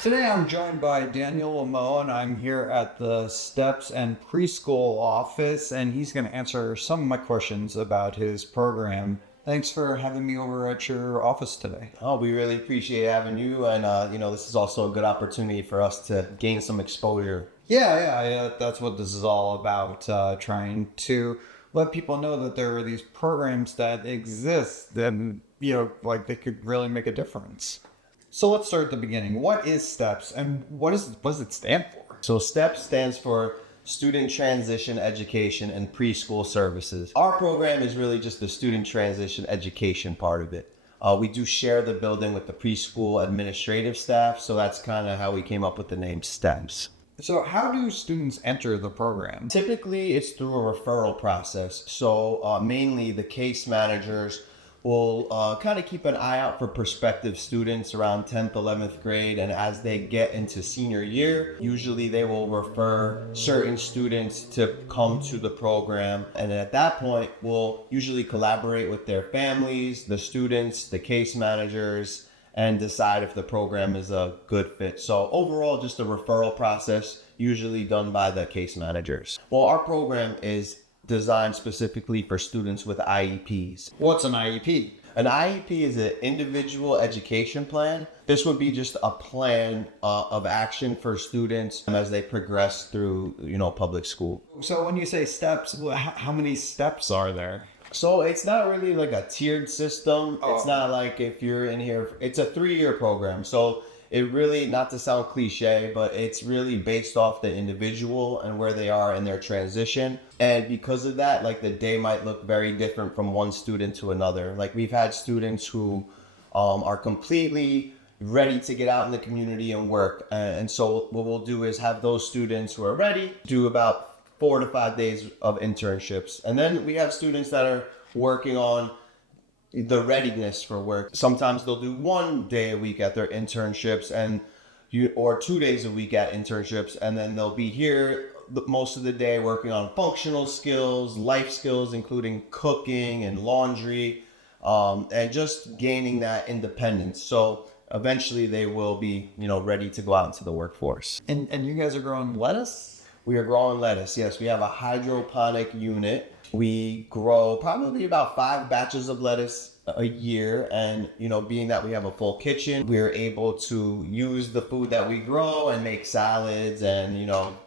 Today I'm joined by Daniel Limone. I'm here at the STEPS and preschool office, and he's going to answer some of my questions about his program. Thanks for having me over at your office today. Oh, we really appreciate having you, and this is also a good opportunity for us to gain some exposure. Yeah, that's what this is all about, trying to let people know that there are these programs that exist and, like they could really make a difference. So let's start at the beginning. What is STEPS and what does it stand for? So STEPS stands for Student Transition Education and Preschool Services. Our program is really just the student transition education part of it. We do share the building with the preschool administrative staff, so that's kind of how we came up with the name STEPS. So how do students enter the program? Typically, it's through a referral process. So mainly the case managers will kind of keep an eye out for prospective students around 10th, 11th grade. And as they get into senior year, usually they will refer certain students to come to the program. And at that point, we'll usually collaborate with their families, the students, the case managers, and decide if the program is a good fit. So overall, just a referral process, usually done by the case managers. Well, our program is designed specifically for students with IEPs. What's an IEP? An IEP is an individual education plan. This would be just a plan of action for students as they progress through, public school. So when you say steps, how many steps are there? So it's not really like a tiered system. Oh. It's not like if you're in here, it's a 3-year program. So it really, not to sound cliche, but it's really based off the individual and where they are in their transition. And because of that, like the day might look very different from one student to another. Like we've had students who are completely ready to get out in the community and work. And so what we'll do is have those students who are ready do about 4 to 5 days of internships. And then we have students that are working on the readiness for work. Sometimes they'll do 1 day a week at their internships or 2 days a week at internships. And then they'll be here most of the day working on functional skills, life skills, including cooking and laundry, and just gaining that independence. So eventually they will be, ready to go out into the workforce. And you guys are growing lettuce? We are growing lettuce. Yes, we have a hydroponic unit. We grow probably about 5 batches of lettuce a year. And, being that we have a full kitchen, we're able to use the food that we grow and make salads and,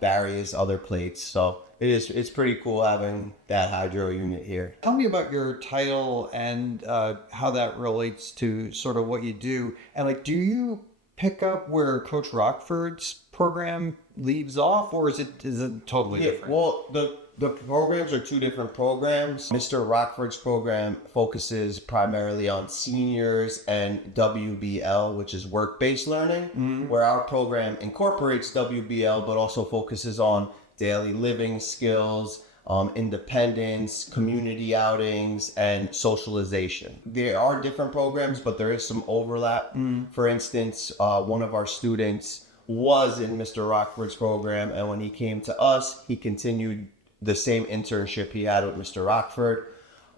various other plates. So it's pretty cool having that hydro unit here. Tell me about your title and how that relates to sort of what you do. And do you pick up where Coach Rockford's program leaves off, or is it totally different? Well, the programs are 2 different programs. Mr. Rockford's program focuses primarily on seniors and WBL, which is work-based learning, where our program incorporates WBL, but also focuses on daily living skills, independence, community outings, and socialization. There are different programs, but there is some overlap. For instance, one of our students was in Mr. Rockford's program, and when he came to us, he continued the same internship he had with Mr. Rockford.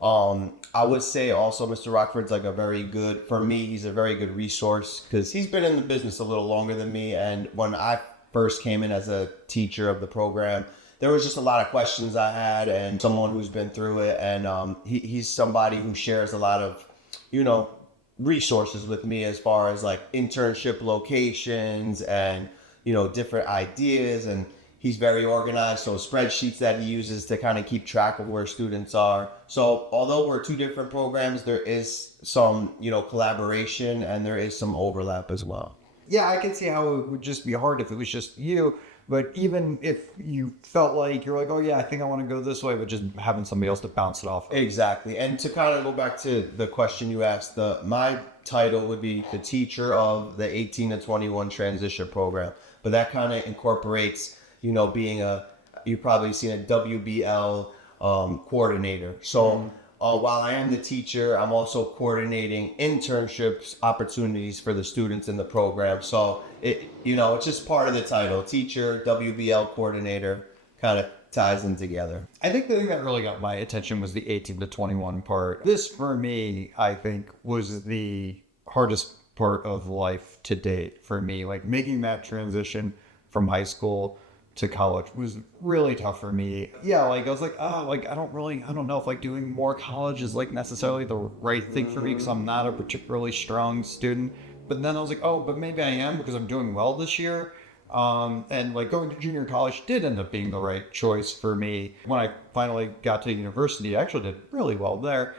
I would say also Mr. Rockford's he's a very good resource because he's been in the business a little longer than me. And when I first came in as a teacher of the program, there was just a lot of questions I had, and someone who's been through it. And he's somebody who shares a lot of, resources with me as far as internship locations and, different ideas. And he's very organized, so spreadsheets that he uses to kind of keep track of where students are. So although we're 2 different programs, there is some, collaboration and there is some overlap as well. Yeah, I can see how it would just be hard if it was just you. But even if you felt like you're oh yeah, I think I want to go this way, but just having somebody else to bounce it off of. Exactly. And to kind of go back to the question you asked, my title would be the teacher of the 18 to 21 transition program. But that kind of incorporates, being you've probably seen a WBL coordinator. So while I am the teacher, I'm also coordinating internships opportunities for the students in the program. So it's just part of the title, teacher, WBL coordinator, kind of ties them together. I think the thing that really got my attention was the 18 to 21 part. This, for me, I think, was the hardest part of life to date for me. Like making that transition from high school to college was really tough for me. Yeah, like I was like, oh, like I don't know if like doing more college is like necessarily the right thing for me because I'm not a particularly strong student. But then I was like, oh, but maybe I am because I'm doing well this year. And like going to junior college did end up being the right choice for me. When I finally got to university, I actually did really well there.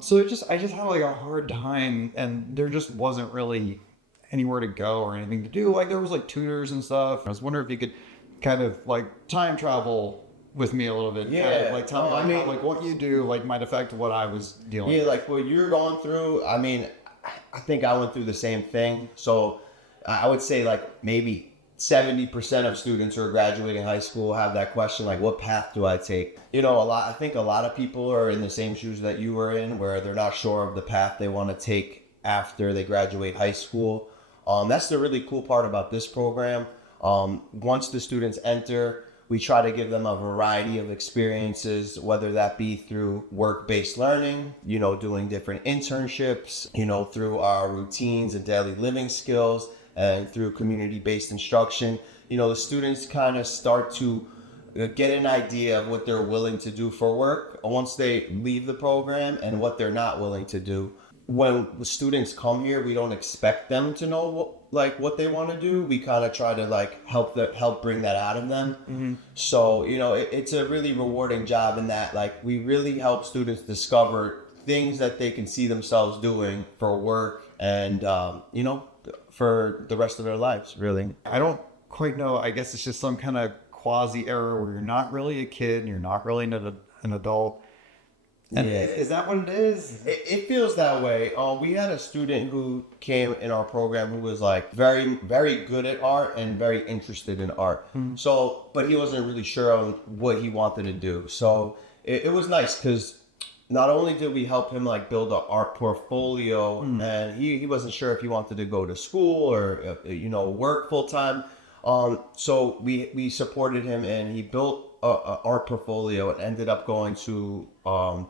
So I just had like a hard time, and there just wasn't really anywhere to go or anything to do. Like there was like tutors and stuff. I was wondering if you could kind of like time travel with me a little bit. Yeah. Kind of, like tell me how, like what you do like might affect what I was dealing with. Yeah, like what you're going through, I mean, I think I went through the same thing. So I would say like maybe 70% of students who are graduating high school have that question, like, what path do I take? You know, I think a lot of people are in the same shoes that you were in, where they're not sure of the path they want to take after they graduate high school. That's the really cool part about this program. Once the students enter, we try to give them a variety of experiences, whether that be through work-based learning, you know, doing different internships, you know, through our routines and daily living skills, and through community-based instruction. You know, the students kind of start to get an idea of what they're willing to do for work once they leave the program and what they're not willing to do. When the students come here, we don't expect them to know what they want to do. We kind of try to like help bring that out of them. Mm-hmm. So, you know, it's a really rewarding job in that like we really help students discover things that they can see themselves doing for work and, you know, for the rest of their lives, really. I don't quite know. I guess it's just some kind of quasi era where you're not really a kid and you're not really an adult. And yeah. Is that what it is? It feels that way. We had a student who came in our program who was like very, very good at art and very interested in art. Mm-hmm. So, but he wasn't really sure on what he wanted to do. So it was nice because not only did we help him like build an art portfolio, and he wasn't sure if he wanted to go to school or you know, work full time. So we supported him, and he built a art portfolio and ended up going to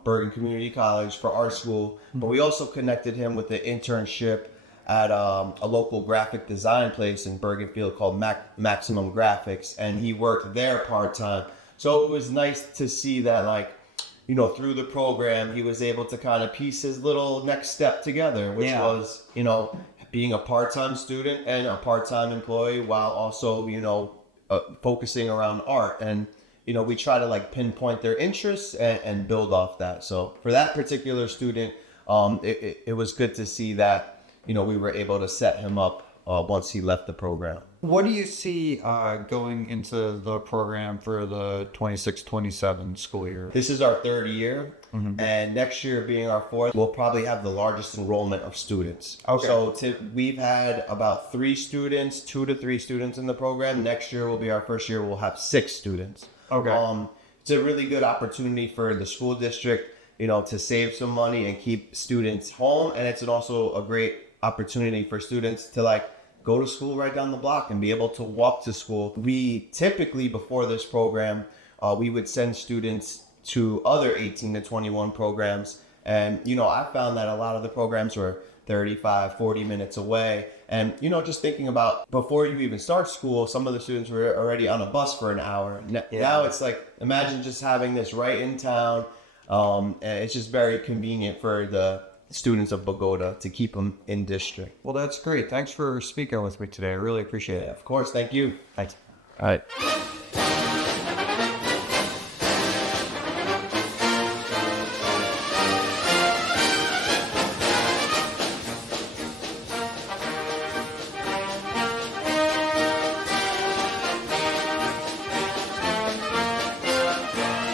Bergen Community College for art school. But we also connected him with an internship at a local graphic design place in Bergenfield called Maximum Graphics, and he worked there part-time. So it was nice to see that, like, you know, through the program, he was able to kind of piece his little next step together, which was, you know, being a part-time student and a part-time employee while also, you know, focusing around art. And, you know, we try to like pinpoint their interests and build off that. So for that particular student, it was good to see that, you know, we were able to set him up once he left the program. What do you see going into the program for the 26-27 school year? This is our third year, and next year being our fourth, we'll probably have the largest enrollment of students. Okay. So we've had about 2 to 3 students in the program. Next year will be our first year. We'll have 6 students. Okay. It's a really good opportunity for the school district, you know, to save some money and keep students home, and it's also a great opportunity for students to like go to school right down the block and be able to walk to school. We typically, before this program, we would send students to other 18 to 21 programs. And, you know, I found that a lot of the programs were 35, 40 minutes away. And, you know, just thinking about before you even start school, some of the students were already on a bus for an hour. Now it's like, imagine just having this right in town. And it's just very convenient for the students of Bogota to keep them in district. Well, that's great. Thanks for speaking with me today. I really appreciate it. Of course. Thank you. Thanks. All right.